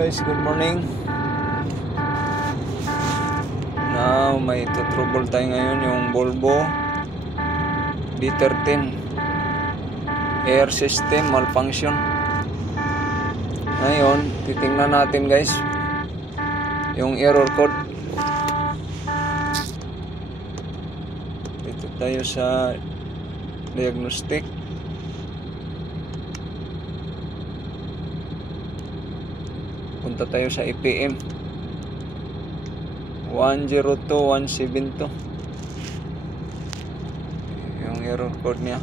guys, good morning. Now, may trouble tayo ngayon, yung Volvo D13 air system malfunction. Ngayon, titingnan natin guys yung error code. Dito tayo sa diagnostic. Punta tayo sa EPM 102172. Yung error code niya.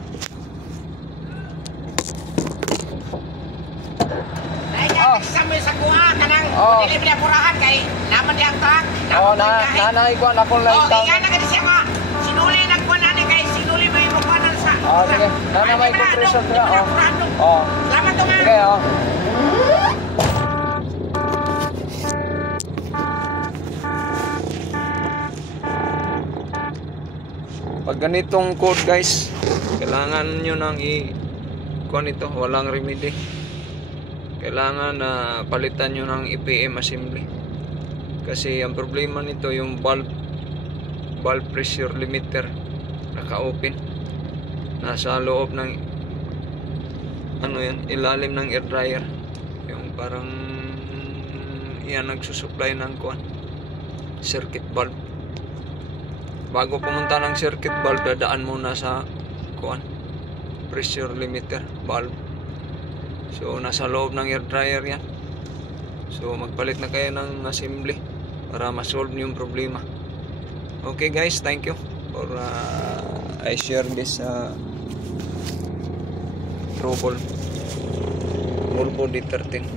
Sambil sa kuha kanang dili bila purahan kay naman di ang truck. Nanay ko na kung light down. Iyan na kasi siya ka. Sinuli nagkuha na ni kay sinuli may mukuhanan sa. Sige. Nanay may compression siya. Salamat to nga. Okay, Pag ganitong code guys, kailangan nyo nang kuha nito, walang remedy. Kailangan na palitan nyo ng EPM assembly. Kasi ang problema nito yung valve pressure limiter naka-open. Nasa loob ng ilalim ng air dryer. Yung parang yan nagsusupply ng kuan circuit valve. Bago pumunta ng circuit valve, dadaan muna sa kuan pressure limiter valve. So nasa loob ng air dryer yan. So magpalit na kayo ng assembly para ma-solve yung problema. Okay guys, thank you for I share this trouble Volvo D13.